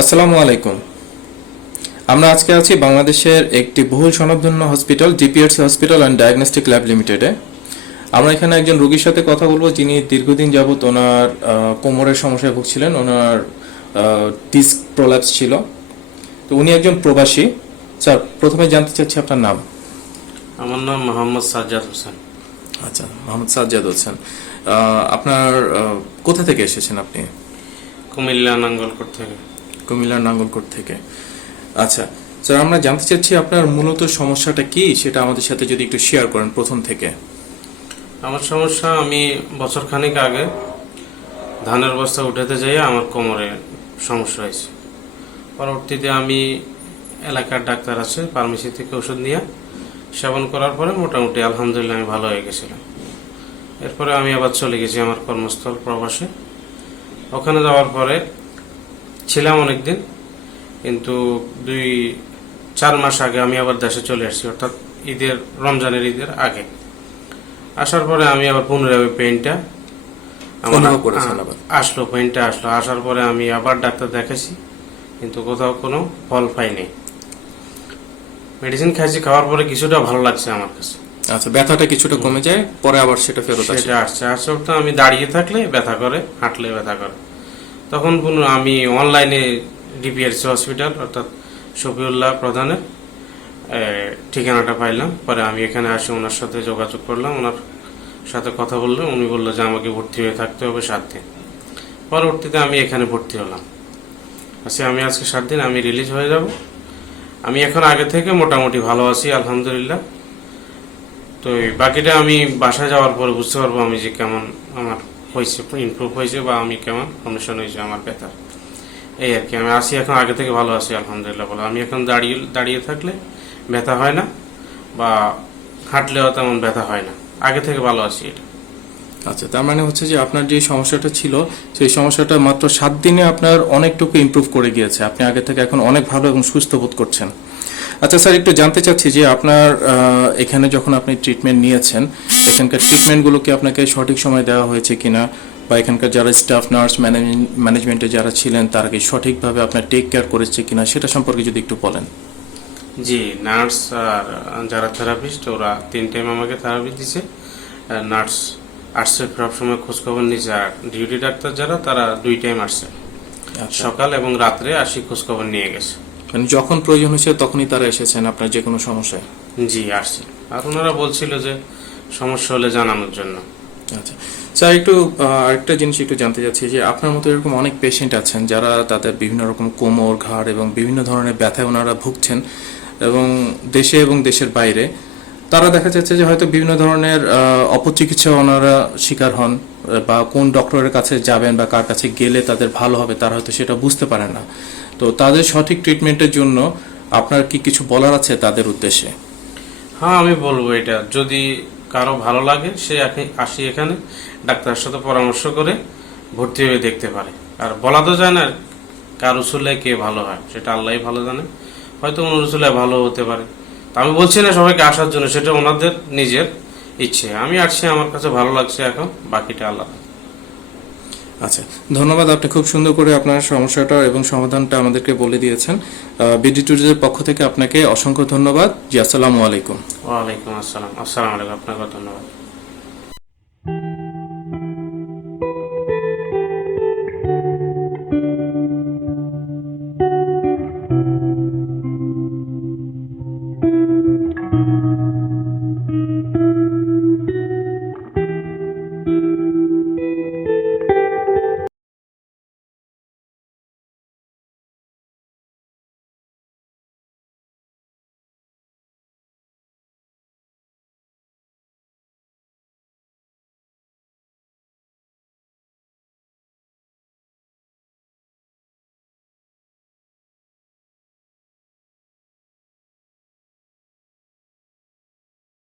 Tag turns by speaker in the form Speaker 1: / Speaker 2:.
Speaker 1: আসসালামু আলাইকুম। আমরা আজকে আছি বাংলাদেশের একটি বহুল স্বনামধন্য hospital GPSC hospital and diagnostic lab লিমিটেডে আমরা এখানে একজন রোগীর সাথে কথা বলব যিনি দীর্ঘদিন যাবত ওনার কোমরের সমস্যায় ভুগছিলেন ওনার ডিস্ক প্রোল্যাপস ছিল। তো উনি একজন প্রবাসী। স্যার প্রথমে জানতে চাচ্ছি আপনার নাম।
Speaker 2: আমার নাম মোহাম্মদ সাজ্জাদ হোসেন।
Speaker 1: আচ্ছা মোহাম্মদ সাজ্জাদ হোসেন। আপনার কোথা থেকে এসেছেন আপনি?
Speaker 2: কুমিল্লা নাঙ্গলকোট
Speaker 1: থেকে। কুমিল্লার নাঙ্গলকোট থেকে। আচ্ছা স্যার আমরা জানতে চাচ্ছি আপনার মূলত সমস্যাটা কি? সেটা আমাদের সাথে যদি একটু শেয়ার করেন প্রথম থেকে।
Speaker 2: আমার সমস্যা, আমি বছর খানিক আগে ধানের বস্তা উঠাতে যাই আমার কোমরে সমস্যা হয়েছে। পরবর্তীতে আমি এলাকার ডাক্তার আছে ফার্মেসি থেকে ওষুধ নিয়ে সেবন করার পরে মোটামুটি আলহামদুলিল্লাহ আমি ভালো হয়ে গেছিলাম। এরপরে আমি আবার চলে গেছি আমার কর্মস্থল প্রবাসে। ওখানে যাওয়ার পরে ছিলাম অনেকদিন কিন্তু দুই চার মাস আগে আমি আবার দেশে চলে আসছি অর্থাৎ ঈদের রমজানের ঈদের আগে। আসার পরে আমি আবার পুনরায় আবার? আসলো পেনটা আসলো। আসার পরে আমি আবার ডাক্তার দেখাইছি কিন্তু কোথাও কোনো ফল পাইনি। মেডিসিন খাইছি খাওয়ার পরে কিছুটা ভালো লাগছে আমার
Speaker 1: কাছে। আচ্ছা ব্যথাটা কিছুটা কমে যায় পরে আবার সেটা ফেরত
Speaker 2: আসে। সেটা আসছে। আসছে আমি দাঁড়িয়ে থাকলে ব্যথা করে হাঁটলে ব্যথা করে। তখন আমি অনলাইনে ডিপিআরসি হসপিটাল অর্থাৎ শফিউল্লাহ প্রধানের ঠিকানাটা পাইলাম। পরে আমি এখানে আসি ওনার সাথে যোগাযোগ করলাম। ওনার সাথে কথা বললাম উনি বলল যে আমাকে ভর্তি হয়ে থাকতে হবে সাত দিন। পরবর্তীতে আমি এখানে ভর্তি হলাম। আচ্ছা আমি আজকে সাত দিন আমি রিলিজ হয়ে যাব। আমি এখন আগে থেকে মোটামুটি ভালো আছি, আলহামদুলিল্লাহ। তো বাকিটা আমি বাসায় যাওয়ার পরে বুঝতে পারব আমি যে কেমন আমার হয়েছে ইমপ্রুভ হয়েছে বা আমি কেমন কন্ডিশন হয়েছে আমার ব্যথার এই আর কি, আমি আসি এখন, আগে থেকে ভালো আছি, আলহামদুলিল্লাহ বলে আমি এখন দাঁড়িয়ে দাঁড়িয়ে থাকলে ব্যথা হয় না বা হাঁটলেও তেমন ব্যথা হয় না। আগে থেকে ভালো আছি
Speaker 1: এটা। আচ্ছা তার মানে হচ্ছে যে আপনার যে সমস্যাটা ছিল, সেই সমস্যাটা মাত্র সাত দিনে আপনার অনেকটুকু ইমপ্রুভ করে গিয়েছে। আপনি আগে থেকে এখন অনেক ভালো এবং সুস্থ বোধ করছেন। আচ্ছা স্যার একটু জানতে চাচ্ছি যে আপনার এখানে যখন আপনি ট্রিটমেন্ট নিয়েছেন এখানকার ট্রিটমেন্টগুলো কি আপনাকে সঠিক সময় দেওয়া হয়েছে কিনা? বা এখানকার যারা স্টাফ নার্স ম্যানেজমেন্টে যারা ছিলেন তারা কি সঠিকভাবে আপনার টেক কেয়ার করেছে কিনা? সেটা সম্পর্কে যদি একটু বলেন।
Speaker 2: জি নার্স আর যারা থেরাপিস্ট ওরা তিন টাইম আমাকে থেরাপি দিছে। নার্স আসছে সবসময় খোঁজখবর নিছে আর ডিউটি ডাক্তার যারা তারা দুই টাইম আসছে। আচ্ছা। সকাল এবং রাত্রে আসি খোঁজখবর নিয়ে
Speaker 1: গেছে। মানে যখন প্রয়োজন হয়েছে তখনই তারা এসেছেন আপনার যে কোনো সমস্যায়।
Speaker 2: জি আসছে। আর ওনারা বলছিল যে সমস্যা হলে জানানোর
Speaker 1: জন্য। আচ্ছা। স্যার একটু আরেকটা জিনিস একটু জানতে চাচ্ছি যে আপনার মতো এরকম অনেক পেশেন্ট আছেন যারা তাদের বিভিন্ন রকম কোমর ঘাড় এবং বিভিন্ন ধরনের ব্যথায় ওনারা ভুগছেন এবং দেশে এবং দেশের বাইরে। তারা দেখা যাচ্ছে যে হয়তো বিভিন্ন ধরনের অপচিকিৎসা ওনারা শিকার হন বা কোন ডক্টরের কাছে যাবেন বা কার কাছে গেলে তাদের ভালো হবে তারা হয়তো সেটা বুঝতে পারে না। তো তাদের সঠিক ট্রিটমেন্টের জন্য আপনার কি কিছু বলার আছে তাদের উদ্দেশ্যে?
Speaker 2: হ্যাঁ আমি বলব এটা। যদি কারও ভালো লাগে, সে আসি এখানে, ডাক্তারের সাথে পরামর্শ করে ভর্তি হয়ে দেখতে পারে। আর বলা তো যায় না, কার উসুলে কে ভালো হয়, সেটা আল্লাহ ভালো জানে। হয়তো ওনার উসুলে ভালো হতে পারে। তা আমি বলছি না সবাইকে আসার জন্য, সেটা ওনাদের নিজের ইচ্ছে। আমি আসছি, আমার কাছে ভালো লাগছে এখন, বাকিটা আল্লাহ।
Speaker 1: আচ্ছা ধন্যবাদ, আপনি খুব সুন্দর করে আপনার সমস্যাটা এবং সমাধানটা আমাদেরকে বলে দিয়েছেন। বিডি টুরিজের পক্ষ থেকে আপনাকে অসংখ্য ধন্যবাদ। জি, আসসালামু আলাইকুম।
Speaker 2: ওয়ালাইকুম আসসালাম। আসসালামু আলাইকুম আপনাকে ধন্যবাদ।